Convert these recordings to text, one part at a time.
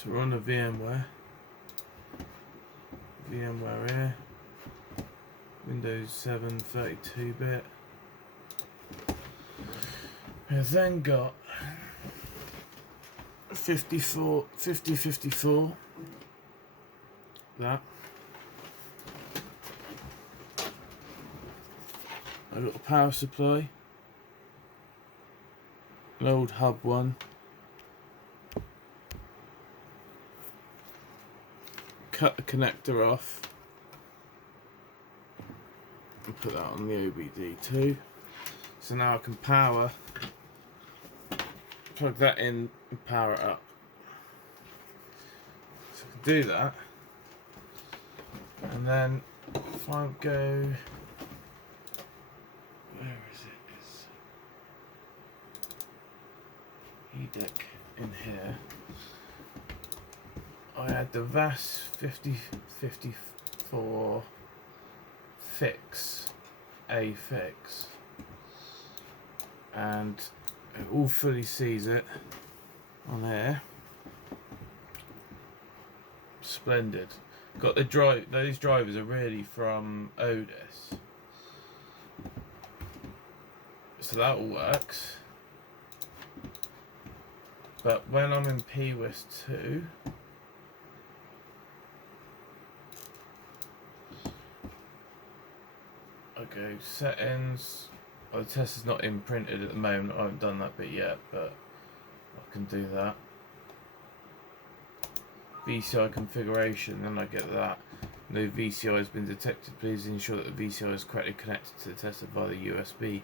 So we're on the VMware here, Windows 7 32-bit. We've then got 5054, that. A little power supply, an old hub one. Cut the connector off and put that on the OBD2. So now I can plug that in and power it up. So I can do that, and then if I go, where is it? It's EDIC in here. I had the VAS5054 A fix, and it all fully sees it on here. Splendid. Got the drive. Those drivers are really from Otis, so that all works. But when I'm in PIWIS II, I go settings. Well, the test is not imprinted at the moment. I haven't done that bit yet, but I can do that. VCI configuration, then I get that. No VCI has been detected. Please ensure that the VCI is correctly connected to the tester via the USB.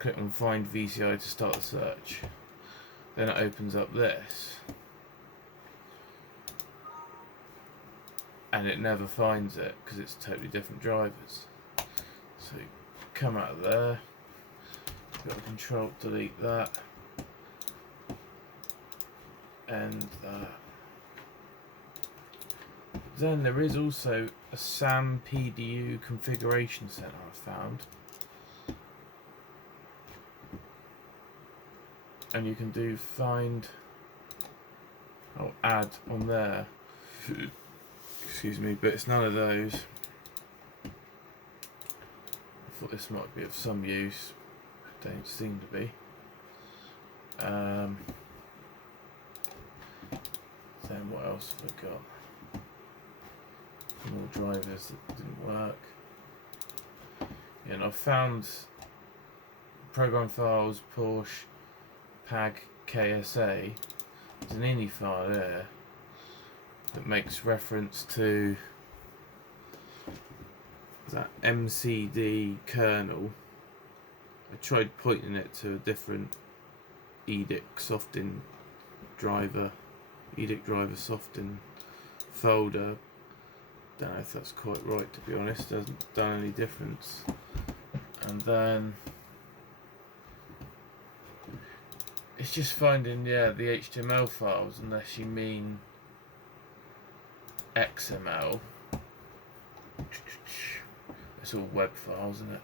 Click on Find VCI to start the search. Then it opens up this, and it never finds it because it's totally different drivers. So come out of there. Got to control delete that and that. Then there is also a SAM PDU configuration center I found, and you can do find, add on there. Excuse me, but it's none of those. I thought this might be of some use. Don't seem to be. Then what else have I got? More drivers that didn't work. Yeah, and I found program files Porsche PAG KSA. There's an INI file there that makes reference to that MCD kernel. I tried pointing it to a different EDIC soften driver, EDIC driver soften folder. Don't know if that's quite right, to be honest. Doesn't done any difference. And then it's just finding the HTML files, unless you mean XML. It's all web files, isn't it?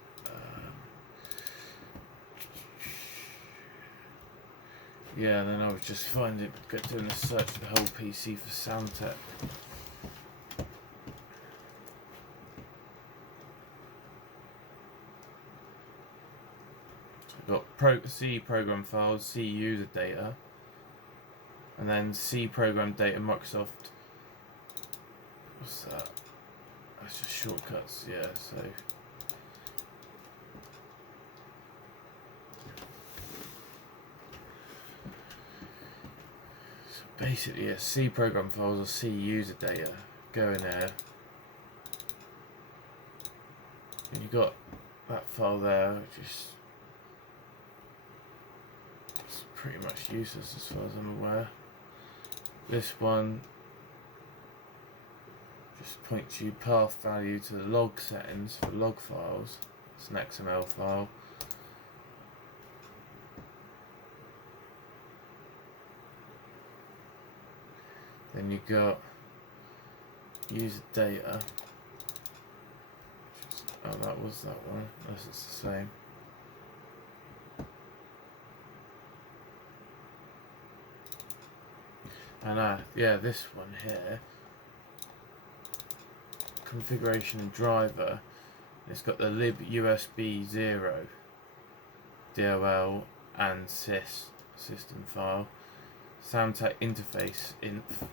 Yeah, and then I was just doing a search for the whole PC for Samtec. Got C program files, C user data, and then C program data Microsoft. What's that? That's just shortcuts, yeah. So basically, yeah, C program files or C user data. Go in there, and you got that file there, which is pretty much useless as far as I'm aware. This one just points you path value to the log settings for log files. It's an XML file. Then you got user data. Oh, that was that one. Unless it's the same. And yeah, this one here, configuration and driver, it's got the lib USB 0 DOL and sys system file, Samtec interface inf.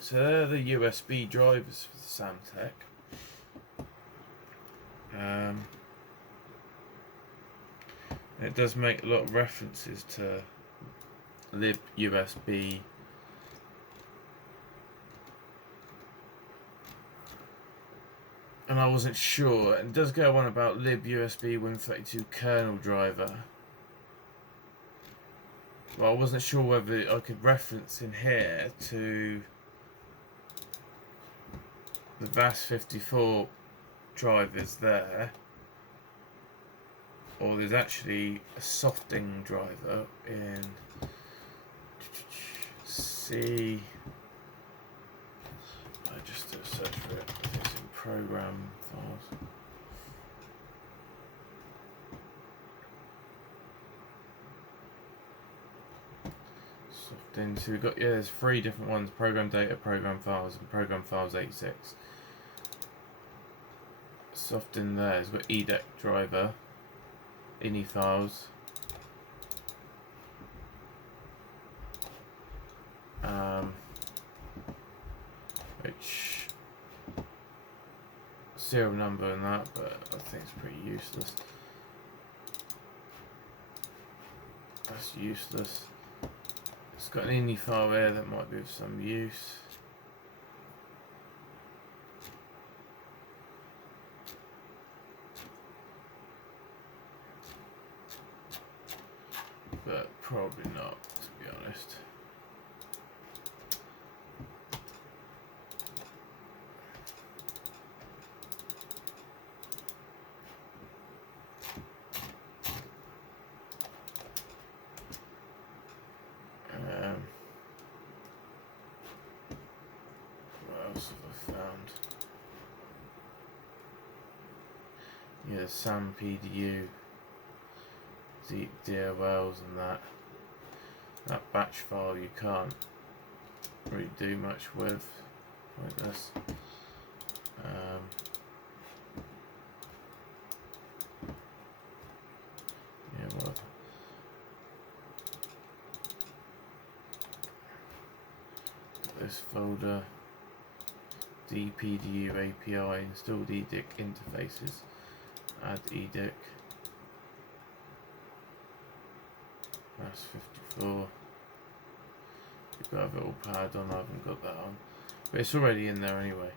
So they're the USB drivers for the Samtec. It does make a lot of references to lib USB. And I wasn't sure. It does go on about lib USB Win32 kernel driver. But I wasn't sure whether I could reference in here to the VAS54 drivers there, or there's actually a softing driver in C. I just do a search for it. It's in program files. Softing. So we've got, yeah, there's 3 different ones: program data, program files, and program files 86. Softing there has got edec driver, ini files, which serial number and that, but I think it's pretty useless. That's useless. It's got an ini file there that might be of some use. But probably not, to be honest. What else have I found? Yeah, SAM PDU. DLLs and that batch file you can't really do much with. Pointless. Yeah, well, this folder, dpdu API, installed edic interfaces, add edic. VAS54. You've got to have it all powered on. I haven't got that on, but it's already in there anyway.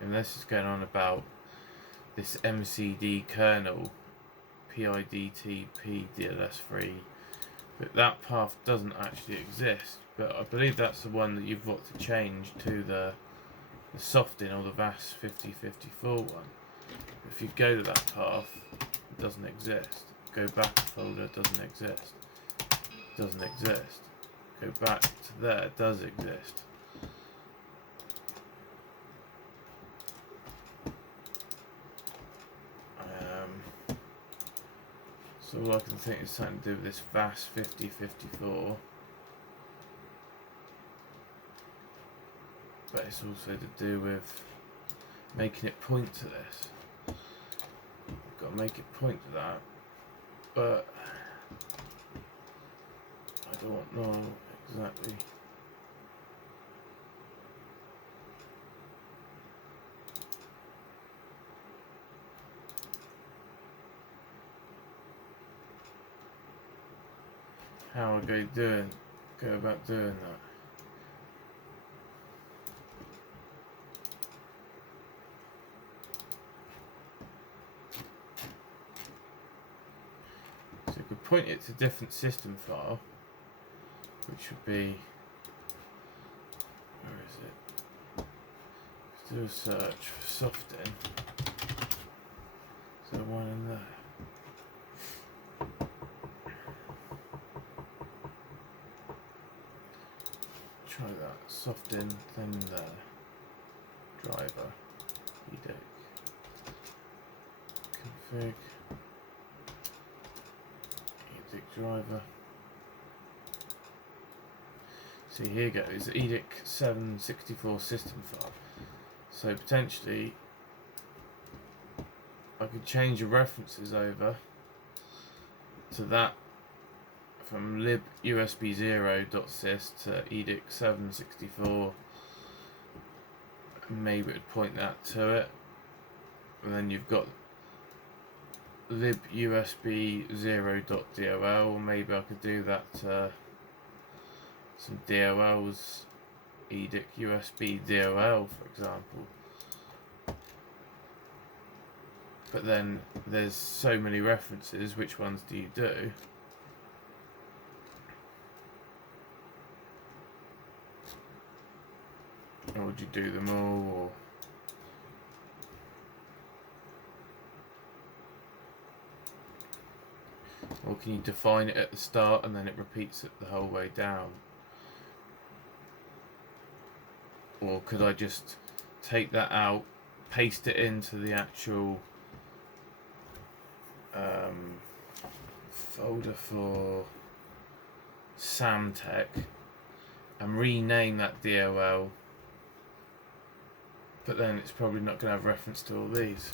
And this is going on about this MCD kernel PIDT PDLS3, but that path doesn't actually exist. But I believe that's the one that you've got to change to the softing or the VAS5054 one. If you go to that path, it doesn't exist. Go back to folder, doesn't exist. Doesn't exist. Go back to there, it does exist. So all I can think is something to do with this VAS5054. But it's also to do with making it point to this. I've got to make it point to that, but I don't know exactly. How I go about doing that. So you could point it to a different system file, which would be, where is it? Let's do a search for softing. Is there one in there? try that. Soft in, then there. Driver. EDIC. Config. EDIC driver. See, here goes VAS5054 system file. So potentially I could change the references over to that from libusb0.sys to EDIC764. Maybe it would point that to it. And then you've got libusb0.dol. Maybe I could do that to some DOLs, EDIC USB DOL, for example. But then there's so many references, which ones do you do? Or would you do them all? Or can you define it at the start and then it repeats it the whole way down? Or could I just take that out, paste it into the actual folder for Samtech and rename that DOL, but then it's probably not going to have reference to all these.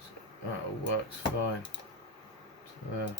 So that all works fine. So there.